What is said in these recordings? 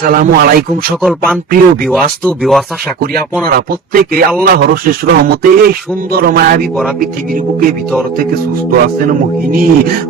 আসসালামু আলাইকুম সকল পান প্রিয় ভিউয়ার্স। তো ভিউয়ার্স, আশা করি আপনারা প্রত্যেকে আল্লাহর অশেষ রহমতে এই সুন্দর মায়াবী ভরা পৃথিবীর বুকে ভিতর থেকে সুস্থ আছেন।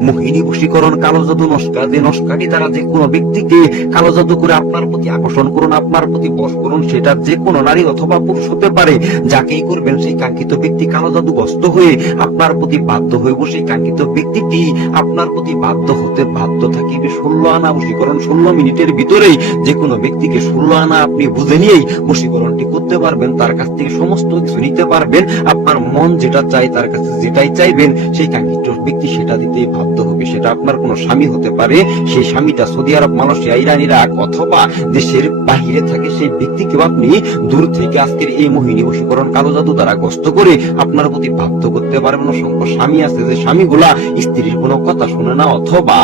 মোহিনী বশীকরণ কালো জাদু নস্কা, যে নস্কাটি দ্বারা যে কোনো ব্যক্তিকে কালো জাদু করে আপনার প্রতি আকর্ষণ করুন, আপনার প্রতি বশ করুন। সেটা যে কোনো নারী অথবা পুরুষ হতে পারে। যাকেই করবেন সেই কাঙ্ক্ষিত ব্যক্তি কালো জাদুগ্রস্ত হয়ে আপনার প্রতি বাধ্য হইব। সেই কাঙ্ক্ষিত ব্যক্তিটি আপনার প্রতি বাধ্য হতে বাধ্য থাকিবে। 16 আনা বশীকরণ 16 মিনিটের ভিতরেই যে কোনো ব্যক্তিকে 16 আনা আপনি বুঝে নিয়েই বশীকরণটি করতে পারবেন। তার কাছ থেকে সমস্ত কিছু নিতে পারবেন। আপনার মন যেটা চাই, তার কাছে যেটাই চাইবেন, সেই কাঙ্ক্ষিত ব্যক্তি সেটা দিতেই বাধ্য হবে। সেটা আপনার কোনো স্বামী হতে পারে। সেই স্বামীটা সৌদি আরব, মালয়েশিয়া, ইরান, ইরাক অথবা দেশের বাহিরে থাকে। সেই ব্যক্তিকেও আপনি দূর থেকে আজকের এই মোহিনী বশীকরণ কালো জাদু দ্বারা গ্রস্ত করে আপনার প্রতি বাধ্য করতে পারবেন। অসংখ্য স্বামী আছে যে স্বামীগুলা স্ত্রীর কোনো কথা শুনে না, অথবা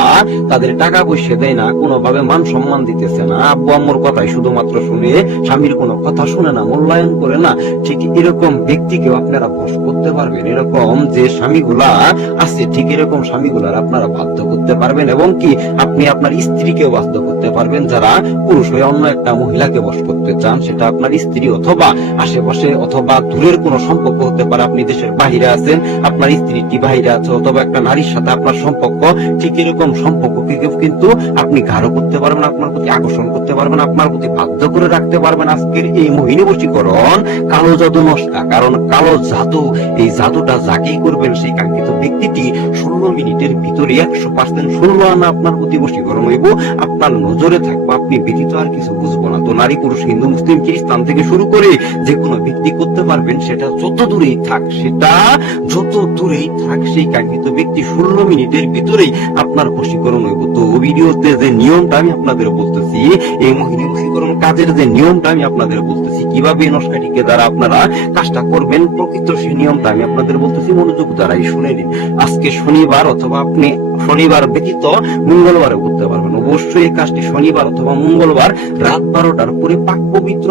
তাদের টাকা পয়সা দেয় না, কোনোভাবে মান সম্মান দিতেছে না, আব্বু আম্মুর কথাই শুধুমাত্র শুনে, স্বামীর কোনো কথা শুনে না, মূল্যায়ন করে না। ঠিক এরকম ব্যক্তিকেও আপনারা বশ করতে পারবেন। এরকম যে স্বামীগুলা আছে, ঠিক এরকম স্বামীগুলার আপনারা বাধ্য করতে পারবেন। এবং কি আপনি আপনার স্ত্রীকেও বাধ্য করতে পারবেন। যারা পুরুষ হয়ে অন্য একটা মহিলাকে বশ করতে চান, সেটা আপনার স্ত্রী অথবা আশেপাশে অথবা দূরের কোনো সম্পর্ক হতে পারে। আপনি দেশের বাহিরে আছেন, আপনার স্ত্রীটি বাহিরে আছে, অথবা একটা নারীর সাথে আপনার সম্পর্ক। ঠিক এরকম সম্পর্ককে কিন্তু আপনি গাঢ় করতে পারবেন, আপনার প্রতি আকর্ষণ করতে পারবেন, আপনার প্রতি বাধ্য করে রাখতে পারবেন আজকের এই মোহিনী বশীকরণ কালো জাদু নস্কা। কারণ কালো জাদু, এই জাদুটা যাকেই করবেন সেই কাঙ্ক্ষিত ব্যক্তিটি 16 মিনিটের ভিতরে 100% 16 আনা আপনার প্রতি বশীকরণ হইব। আপনার নজরে থাকবো, আপনি ব্যতীত আর কিছু বুঝবো না। তো নারী পুরুষ, হিন্দু মুসলিম খ্রিস্টান থেকে শুরু করে যে কোনো ব্যক্তি করতে পারবেন। সেটা যত দূরেই থাক, সেই কাঙ্ক্ষিত ব্যক্তি 16 মিনিটের ভিতরেই আপনার বশীকরণ হইব। তো ভিডিওতে যে নিয়মটা আমি আপনাদের বলতেছি, এই মোহিনী বশীকরণ কাজের যে নিয়মটা আমি আপনাদের বলতেছি, কিভাবে নস্কাটিকে দ্বারা আপনারা কাজটা করবেন, প্রকৃত সেই নিয়মটা আমি আপনাদের বলতেছি। মনোযোগ দ্বারাই শুনে নিন। আজকে শনিবার, অথবা আপনি শনিবার ব্যতীত মঙ্গলবারে করতে পারবেন। অবশ্যই এই কাজটি শনিবার অথবা মঙ্গলবার রাত 12টার পরে পাক পবিত্র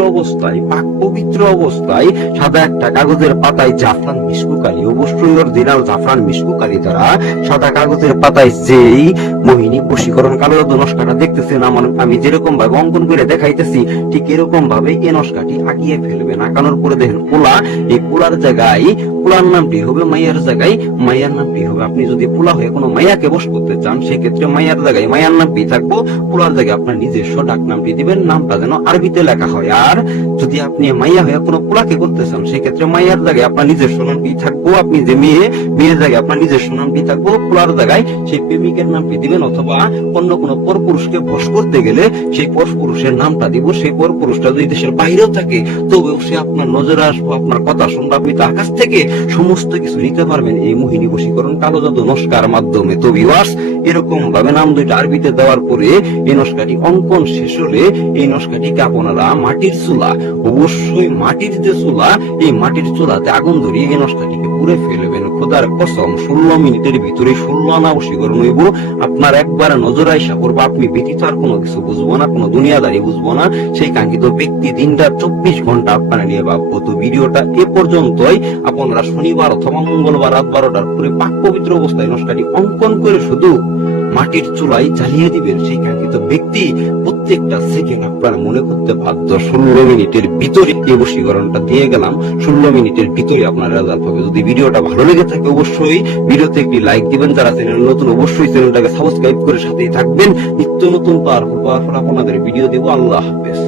অবস্থায় সাদা একটা কাগজের পাতায় জাফরান মিশকুকারি, অবশ্যই অরিজিনাল জাফরান মিশকুকারি দ্বারা সাদা কাগজের পাতায় যেই মোহিনী বশীকরণ কালো জাদু নস্কাটা দেখতেছেন, আমি যেরকম ভাবে অঙ্কন করে দেখাইতেছি, ঠিক এরকম ভাবে এই নস্কাটি আঁকিয়ে ফেলবেন। আঁকানোর পরে দেখেন পোলা, এই পোলার জায়গায় পোলার নামটি হবে, মাইয়ার জায়গায় মাইয়ার নামটি হবে। আপনি যদি পোলা হয়ে কোনো মাইয়াকে বশ করতে চান, সেক্ষেত্রে মাইয়ার জায়গায় মাইয়ার নামটি থাকবো, পোলার জায়গায় আপনার নিজস্ব ডাক নামটি দিবেন। নামটা যেন আরবিতে লেখা হয়। আর যদি আপনি মাইয়া হয়ে কোনো পোলাকে করতে চান, সেক্ষেত্রে মাইয়ার জায়গায় আপনার নিজস্ব নামটি থাকবো। আপনি যে মেয়ের জায়গায় আপনার নিজস্ব নামটি থাকবো, পোলার জায়গায় সেই প্রেমিকের নামটি দিবেন। অথবা অন্য কোনো পরপুরুষকে বশ করতে গেলে সেই পরপুরুষের নামটা দিব। সেই পরপুরুষটা যদি দেশের বাইরেও থাকে, তবেও সে আপনার নজরে আসবো, আপনার কথা শুনবো, আপনি তার কাছ থেকে সমস্ত কিছু নিতে পারবেন এই মোহিনী বশীকরণ কালো জাদু নস্কার মাধ্যমে। তো ভিউয়ার্স, এরকম ভাবে নাম দুইটা আরবিতে দেওয়ার পরে এই নস্কাটি অঙ্কন শেষ হলে এই নস্কাটিকে আপনারা মাটির চুলা, অবশ্যই মাটির যে চুলা, এই মাটির চুলাতে আগুন ধরিয়ে এই নস্কাটিকে পুড়ে ফেলবেন। খোদার কসম, 16 মিনিটের ভিতরে 16 আনা বশীকরণ হইব। আপনার একবার নজর আইসা করবো, আপনি ব্যতীত আর কোনো কিছু বুঝবো না, কোনো দুনিয়াদারি বুঝবো না। সেই কাঙ্ক্ষিত ব্যক্তি দিনটা 24 ঘন্টা আপনারা নিয়ে ভাববো। তো ভিডিওটা এ পর্যন্তই। আপনারা শনিবার অথবা মঙ্গলবার রাত 12টার পরে পাক পবিত্র অবস্থায় নস্কাটি অঙ্কন করে শুধু মাটির চুলাই জ্বালিয়ে দিবেন। সেই কাঙ্ক্ষিত ব্যক্তি প্রত্যেকটা সেকেন্ড আপনার মনে করতে বাধ্য 16 মিনিটের ভিতরে এই বশীকরণটা দিয়ে গেলাম। 16 মিনিটের ভিতরে আপনার রেজাল্ট হবে। যদি ভিডিওটা ভালো লেগে থাকে, অবশ্যই ভিডিওতে একটি লাইক দিবেন। যারা চ্যানেল নতুন, অবশ্যই চ্যানেলটাকে সাবস্ক্রাইব করে সাথেই থাকবেন। নিত্য নতুন পাওয়ারফুল আপনাদের ভিডিও দেবো। আল্লাহ হাফেজ।